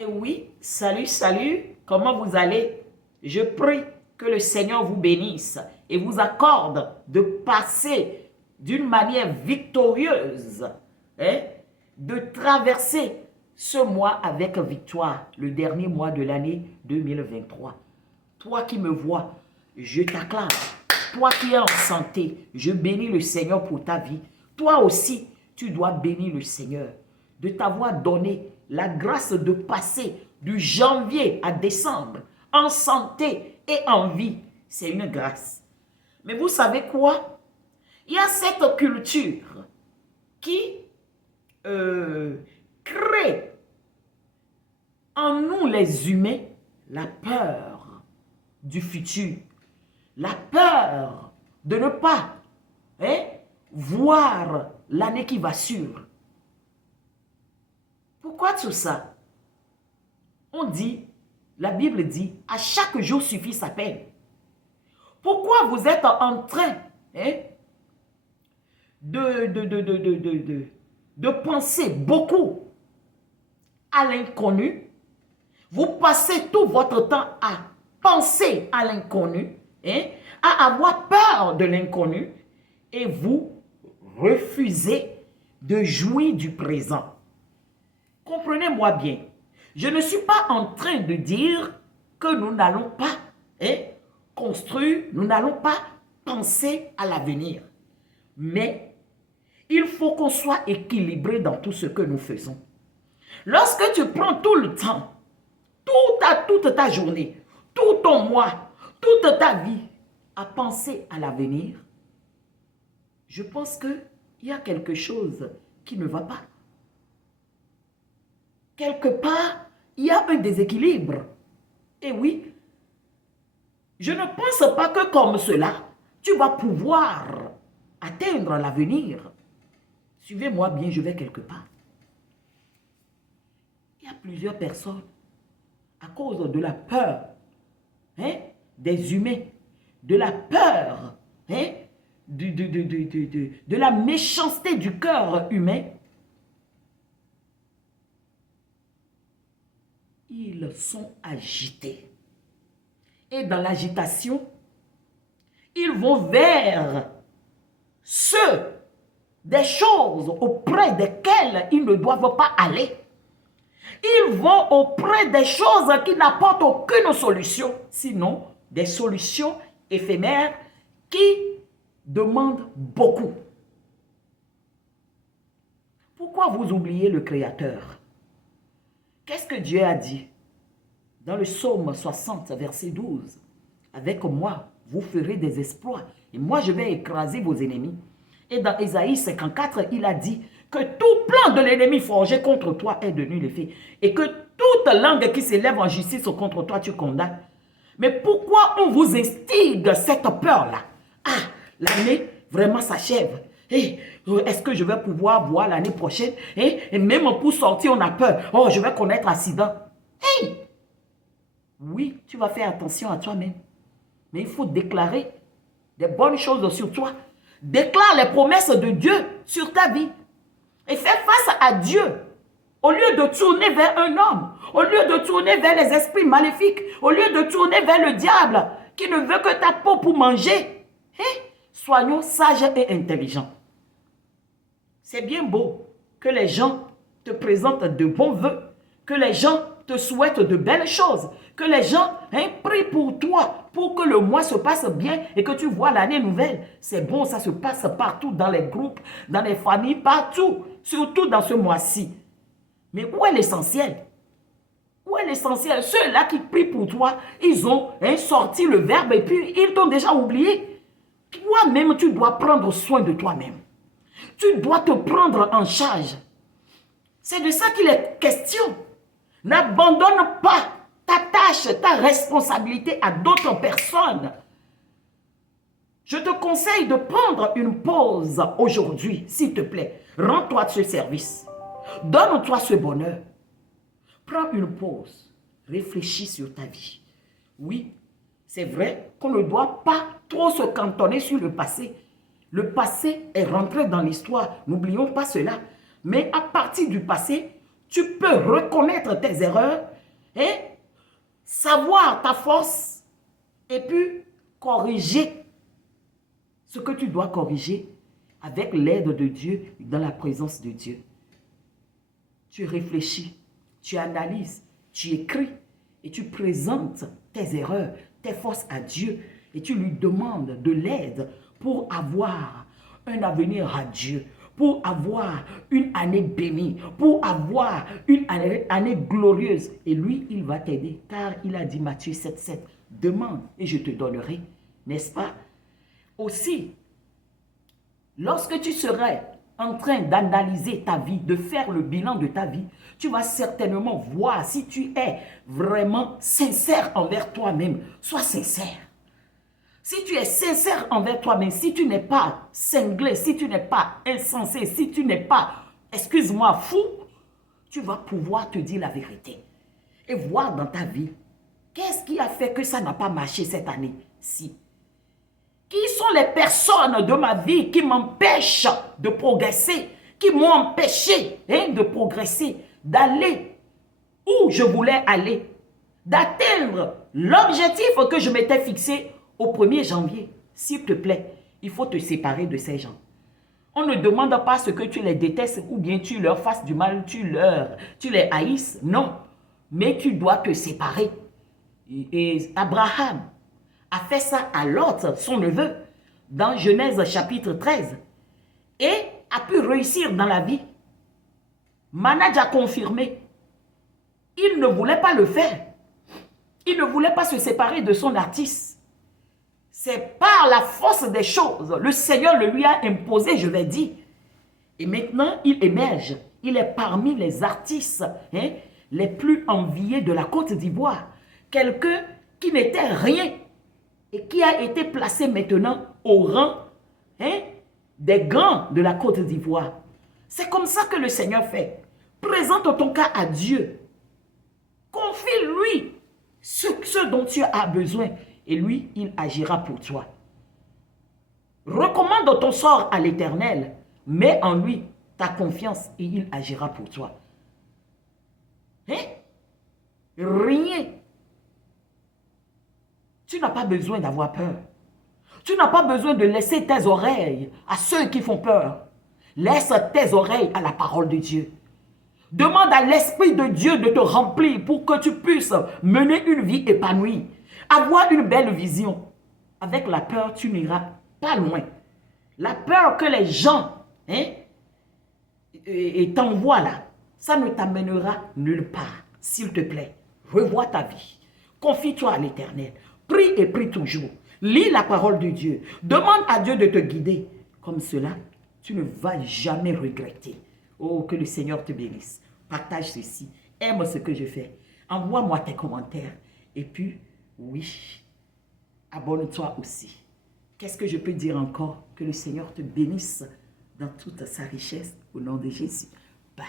Et oui, salut, salut, comment vous allez? Je prie que le Seigneur vous bénisse et vous accorde de passer d'une manière victorieuse, hein, de traverser ce mois avec victoire, le dernier mois de l'année 2023. Toi qui me vois, je t'acclame. Toi qui es en santé, je bénis le Seigneur pour ta vie. Toi aussi, tu dois bénir le Seigneur de t'avoir donné la grâce de passer du janvier à décembre en santé et en vie. C'est une grâce. Mais vous savez quoi? Il y a cette culture qui crée en nous les humains la peur du futur, la peur de ne pas voir l'année qui va suivre. Pourquoi tout ça? On dit, la Bible dit, à chaque jour suffit sa peine. Pourquoi vous êtes en train de penser beaucoup à l'inconnu? Vous passez tout votre temps à penser à l'inconnu, à avoir peur de l'inconnu, et vous refusez de jouir du présent. Comprenez-moi bien, je ne suis pas en train de dire que nous n'allons pas construire, nous n'allons pas penser à l'avenir. Mais il faut qu'on soit équilibré dans tout ce que nous faisons. Lorsque tu prends tout le temps, toute ta journée, tout ton mois, toute ta vie à penser à l'avenir, je pense qu'il y a quelque chose qui ne va pas. Quelque part, il y a un déséquilibre. Et oui, je ne pense pas que comme cela, tu vas pouvoir atteindre l'avenir. Suivez-moi bien, je vais quelque part. Il y a plusieurs personnes, à cause de la peur des humains, de la peur de la méchanceté du cœur humain, ils sont agités. Et dans l'agitation, ils vont vers des choses auprès desquelles ils ne doivent pas aller. Ils vont auprès des choses qui n'apportent aucune solution, sinon des solutions éphémères qui demandent beaucoup. Pourquoi vous oubliez le Créateur? Qu'est-ce que Dieu a dit? Dans le psaume 60, verset 12, « Avec moi, vous ferez des exploits, et moi je vais écraser vos ennemis. » Et dans Ésaïe 54, il a dit que tout plan de l'ennemi forgé contre toi est de nul effet, et que toute langue qui s'élève en justice contre toi, tu condamnes. Mais pourquoi on vous instigue cette peur-là? Ah, l'année vraiment s'achève. Est-ce que je vais pouvoir voir l'année prochaine? Et même pour sortir, on a peur. Oh, je vais connaître accident. Oui, tu vas faire attention à toi-même. Mais il faut déclarer des bonnes choses sur toi. Déclare les promesses de Dieu sur ta vie. Et fais face à Dieu. Au lieu de tourner vers un homme, au lieu de tourner vers les esprits maléfiques, au lieu de tourner vers le diable qui ne veut que ta peau pour manger. Soyons sages et intelligents. C'est bien beau que les gens te présentent de bons vœux, que les gens te souhaitent de belles choses, que les gens prient pour toi, pour que le mois se passe bien et que tu vois l'année nouvelle. C'est bon, ça se passe partout, dans les groupes, dans les familles, partout, surtout dans ce mois-ci. Mais où est l'essentiel? Où est l'essentiel? Ceux-là qui prient pour toi, ils ont sorti le verbe et puis ils t'ont déjà oublié. Toi-même, tu dois prendre soin de toi-même. Tu dois te prendre en charge. C'est de ça qu'il est question. N'abandonne pas ta tâche, ta responsabilité à d'autres personnes. Je te conseille de prendre une pause aujourd'hui, s'il te plaît. Rends-toi de ce service. Donne-toi ce bonheur. Prends une pause. Réfléchis sur ta vie. Oui, c'est vrai qu'on ne doit pas trop se cantonner sur le passé. Le passé est rentré dans l'histoire. N'oublions pas cela. Mais à partir du passé, tu peux reconnaître tes erreurs, hein, savoir ta force et puis corriger ce que tu dois corriger avec l'aide de Dieu, dans la présence de Dieu. Tu réfléchis, tu analyses, tu écris et tu présentes tes erreurs, tes forces à Dieu et tu lui demandes de l'aide pour avoir un avenir radieux, pour avoir une année bénie, pour avoir une année glorieuse. Et lui, il va t'aider, car il a dit Matthieu 7,7, demande et je te donnerai, n'est-ce pas? Aussi, lorsque tu serais en train d'analyser ta vie, de faire le bilan de ta vie, tu vas certainement voir si tu es vraiment sincère envers toi-même. Sois sincère. Si tu es sincère envers toi-même, si tu n'es pas cinglé, si tu n'es pas insensé, si tu n'es pas, excuse-moi, fou, tu vas pouvoir te dire la vérité. Et voir dans ta vie, qu'est-ce qui a fait que ça n'a pas marché cette année-ci? Qui sont les personnes de ma vie qui m'empêchent de progresser, qui m'ont empêché de progresser, d'aller où je voulais aller, d'atteindre l'objectif que je m'étais fixé au 1er janvier. S'il te plaît, il faut te séparer de ces gens. On ne demande pas ce que tu les détestes ou bien tu leur fasses du mal, tu les haïsses. Non, mais tu dois te séparer. Et Abraham a fait ça à Lot, son neveu, dans Genèse chapitre 13, et a pu réussir dans la vie. Manadj a confirmé. Il ne voulait pas le faire. Il ne voulait pas se séparer de son artiste. C'est par la force des choses. Le Seigneur le lui a imposé, je vais dire. Et maintenant, il émerge. Il est parmi les artistes les plus enviés de la Côte d'Ivoire. Quelqu'un qui n'était rien et qui a été placé maintenant au rang des grands de la Côte d'Ivoire. C'est comme ça que le Seigneur fait. Présente ton cas à Dieu. Confie-lui ce dont tu as besoin et lui, il agira pour toi. Recommande ton sort à l'Éternel. Mets en lui ta confiance et il agira pour toi. Rien. Tu n'as pas besoin d'avoir peur. Tu n'as pas besoin de laisser tes oreilles à ceux qui font peur. Laisse tes oreilles à la parole de Dieu. Demande à l'Esprit de Dieu de te remplir pour que tu puisses mener une vie épanouie. Avoir une belle vision. Avec la peur, tu n'iras pas loin. La peur que les gens t'envoient là, ça ne t'amènera nulle part. S'il te plaît, revois ta vie. Confie-toi à l'Éternel. Prie et prie toujours. Lis la parole de Dieu. Demande à Dieu de te guider. Comme cela, tu ne vas jamais regretter. Oh, que le Seigneur te bénisse. Partage ceci. Aime ce que je fais. Envoie-moi tes commentaires. Et puis, oui, abonne-toi aussi. Qu'est-ce que je peux dire encore? Que le Seigneur te bénisse dans toute sa richesse. Au nom de Jésus. Bye.